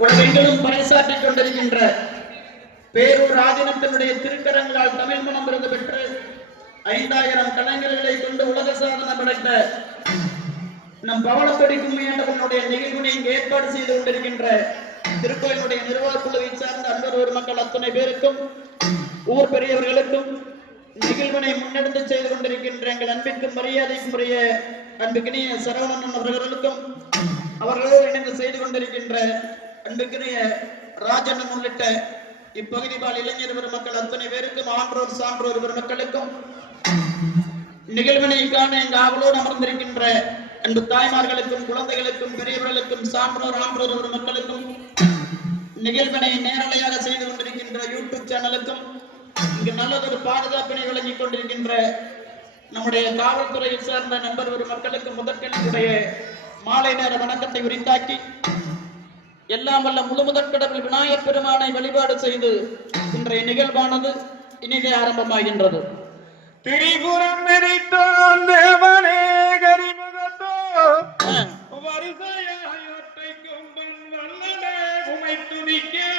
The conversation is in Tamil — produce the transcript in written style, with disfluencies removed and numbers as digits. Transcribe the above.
உலகெங்கிலும் பறைசாற்றிக் கொண்டிருக்கின்ற பேரூர் ராஜினத்தினுடைய திருக்கரங்களால் தமிழ் மனம் விருது பெற்று 5000 கலைஞர்களை கொண்டு உலக சாதனை படைத்த நம் பவளத்தொடி கும்மியாண்டவனுடைய நிகழ்வினை இங்கு ஏற்பாடு செய்து கொண்டிருக்கின்ற திருக்கோயிலுடைய நிர்வாக குழுவை சார்ந்த அன்பர் மக்கள் அத்தனை பேருக்கும் ஊர் பெரியவர்களுக்கும் நிகழ்வினை முன்னெடுத்து செய்து கொண்டிருக்கின்ற எங்கள் அன்பிற்கும் மரியாதைக்கும் உரிய அன்புக்கினிய சரவணன் அவர்களுக்கும் அவர்களோடு இணைந்து செய்து கொண்டிருக்கின்ற அன்புக்கினிய ராஜண்ணன் உள்ளிட்ட இப்பகுதி வாழ் இளைஞர் பெருமக்கள் அத்தனை பேருக்கும் ஆன்றோர் சான்றோர் பெருமக்களுக்கும் நிகழ்வினை காண எங்க ஆவலோடு அமர்ந்திருக்கின்ற அன்பு தாய்மார்களுக்கும் குழந்தைகளுக்கும் பெரியவர்களுக்கும் சான்றோர் ஆன்றோர் பெருமக்களுக்கும் நிகழ்வினை நேரலையாக செய்து கொண்டிருக்கின்ற யூடியூப் சேனலுக்கும் இங்கு நல்லதொரு பாதுகாப்பினை வழங்கிக் கொண்டிருக்கின்ற நம்முடைய காவல்துறையை சார்ந்த நண்பர் ஒரு மக்களுக்கு முதற்கனுடைய மாலை நேர வணக்கத்தை உரித்தாக்கி எல்லாம் வல்ல முழுமுதற் கடவுள் விநாயகப் பெருமானை வழிபாடு செய்து இன்றைய நிகழ்வானது இனிதே ஆரம்பமாகின்றது. திரிபுரம் நெறித்தோன் தேவனே கரிமுகத்தோ வரிசையாய் ஒற்றை கொம்பன் வல்லனே உமை துதிக்கே